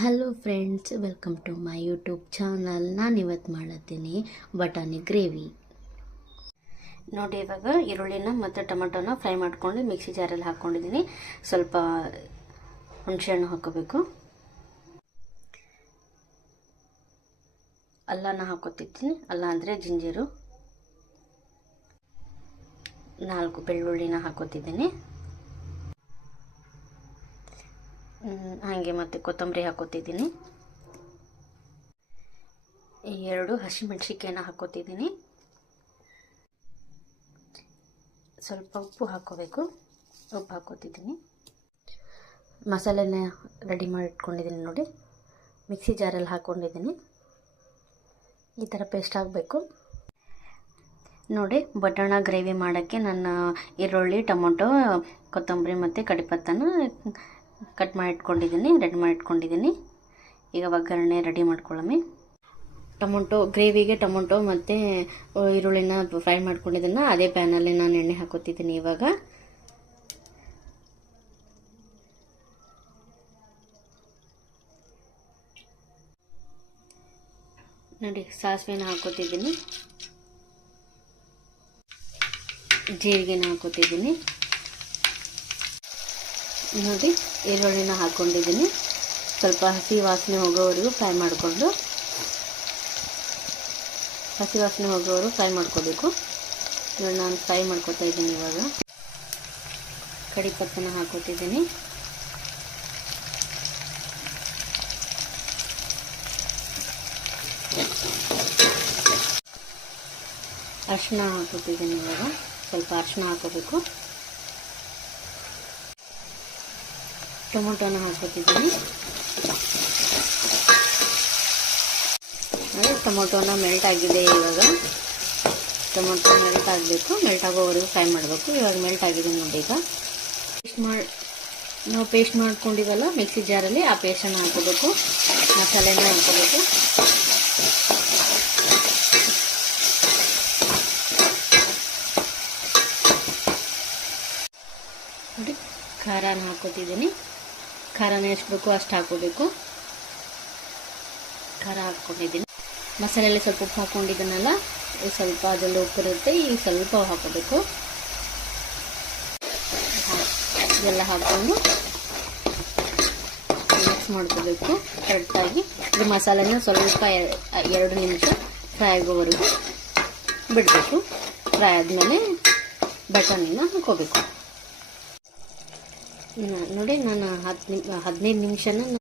Hello friends, welcome to my YouTube channel. ನಾನು ಇವತ್ತು ಮಾಡತ್ತೀನಿ ಬಟಾಣಿ ಗ್ರೇವಿ. ನೋಡಿ, ಇವಾಗ ಈರುಳ್ಳಿನ ಮತ್ತು ಟೊಮೆಟೊನ ಫ್ರೈ ಮಾಡ್ಕೊಂಡು ಮಿಕ್ಸಿ ಜಾರಲ್ಲಿ ಹಾಕ್ಕೊಂಡಿದ್ದೀನಿ. ಸ್ವಲ್ಪ ಹುಣಸೆಹಣ್ಣು ಹಾಕೋಬೇಕು. ಅಲ್ಲನ ಹಾಕೋತಿದ್ದೀನಿ. ಅಲ್ಲ ಅಂದರೆ ಜಿಂಜರು. 4 ಬೆಳ್ಳುಳ್ಳಿನ ಹಾಕೋತಿದ್ದೀನಿ. ಹಾಗೆ ಮತ್ತು ಕೊತ್ತಂಬರಿ ಹಾಕೋತಿದ್ದೀನಿ. 2 ಹಸಿಮೆಣಸಿನ್ಕಾಯಿನ ಹಾಕೋತಿದ್ದೀನಿ. ಸ್ವಲ್ಪ ಉಪ್ಪು ಹಾಕೋಬೇಕು. ಉಪ್ಪು ಹಾಕೋತಿದ್ದೀನಿ. ಮಸಾಲೆನ ರೆಡಿ ಮಾಡಿ ಇಟ್ಕೊಂಡಿದ್ದೀನಿ. ನೋಡಿ, ಮಿಕ್ಸಿ ಜಾರಲ್ಲಿ ಹಾಕ್ಕೊಂಡಿದ್ದೀನಿ. ಈ ಥರ ಪೇಸ್ಟ್ ಆಗಬೇಕು. ನೋಡಿ, ಬಟಾಣ ಗ್ರೇವಿ ಮಾಡೋಕ್ಕೆ ನಾನು ಈರುಳ್ಳಿ, ಟೊಮೊಟೊ, ಕೊತ್ತಂಬರಿ ಮತ್ತು ಕಡಿಪತ್ತನ ಕಟ್ ಮಾಡಿ ಇಟ್ಕೊಂಡಿದ್ದೀನಿ, ರೆಡಿ ಮಾಡಿ ಇಟ್ಕೊಂಡಿದ್ದೀನಿ. ಈಗ ಒಗ್ಗರಣೆ ರೆಡಿ ಮಾಡ್ಕೊಳ್ಳೋಣ. ಗ್ರೇವಿಗೆ ಟೊಮೊಟೊ ಮತ್ತು ಈರುಳ್ಳಿನ ಫ್ರೈ ಮಾಡ್ಕೊಂಡಿದ್ದನ್ನು ಅದೇ ಪ್ಯಾನಲ್ಲಿ ನಾನು ಎಣ್ಣೆ ಹಾಕೋತಿದ್ದೀನಿ. ಇವಾಗ ನೋಡಿ, ಸಾಸಿವೆನ ಹಾಕೋತಿದ್ದೀನಿ, ಜೀರಿಗೆನ ಹಾಕೋತಿದ್ದೀನಿ. ನೋಡಿ, ಈರುಳ್ಳಿನ ಹಾಕ್ಕೊಂಡಿದ್ದೀನಿ. ಸ್ವಲ್ಪ ಹಸಿ ವಾಸನೆ ಹೋಗೋವರೆಗೂ ಫ್ರೈ ಮಾಡ್ಕೋಬೇಕು. ನೋಡಿ, ನಾನು ಫ್ರೈ ಮಾಡ್ಕೊತಾ ಇದ್ದೀನಿ. ಇವಾಗ ಕಡಿಪತ್ತನ ಹಾಕೋತಿದ್ದೀನಿ. ಅರಿಶಿನ ಹಾಕೋತಿದ್ದೀನಿ. ಇವಾಗ ಸ್ವಲ್ಪ ಅರಿಶಿನ ಹಾಕೋಬೇಕು. ಟೊಮೊಟೊನ ಹಾಕೋತಿದ್ದೀನಿ. ಟೊಮೊಟೊನ ಮೆಲ್ಟ್ ಆಗಿದೆ. ಇವಾಗ ಟೊಮೊಟೊ ಮೆಲ್ಟ್ ಆಗಬೇಕು. ಮೆಲ್ಟ್ ಆಗೋವರೆಗೂ ಫ್ರೈ ಮಾಡಬೇಕು. ಇವಾಗ ಮೆಲ್ಟ್ ಆಗಿದೆ ನೋಡಿ. ಈಗ ನಾವು ಪೇಸ್ಟ್ ಮಾಡ್ಕೊಂಡಿವಲ್ಲ ಮಿಕ್ಸಿ ಜಾರಲ್ಲಿ, ಆ ಪೇಸ್ಟನ್ನು ಹಾಕೋಬೇಕು. ಮಸಾಲೆನ ಹಾಕೋಬೇಕು. ನೋಡಿ, ಖಾರನ ಹಾಕೋತಿದ್ದೀನಿ. ಖಾರನ ಎಷ್ಟು ಬೇಕೋ ಅಷ್ಟು ಹಾಕೋಬೇಕು. ಖಾರ ಹಾಕ್ಕೊಂಡಿದ್ದೀನಿ. ಮಸಾಲೆಯಲ್ಲಿ ಸ್ವಲ್ಪ ಉಪ್ಪು ಹಾಕ್ಕೊಂಡಿದ್ದೀನಲ್ಲ, ಸ್ವಲ್ಪ ಅದರಲ್ಲಿ ಉಪ್ಪು ಇರುತ್ತೆ. ಈಗ ಸ್ವಲ್ಪ ಹಾಕೋಬೇಕು. ಇದೆಲ್ಲ ಹಾಕ್ಕೊಂಡು ಮಿಕ್ಸ್ ಮಾಡ್ಕೋಬೇಕು ಕರೆಕ್ಟಾಗಿ. ಇದು ಮಸಾಲೆನ ಸ್ವಲ್ಪ 2 ನಿಮಿಷ ಫ್ರೈ ಆಗೋವರೆಗೂ ಬಿಡಬೇಕು. ಫ್ರೈ ಆದಮೇಲೆ ಬಟಾಣಿನ ಹಾಕೋಬೇಕು. ನೋಡಿ, ನಾನು 15 ನಿಮಿಷನ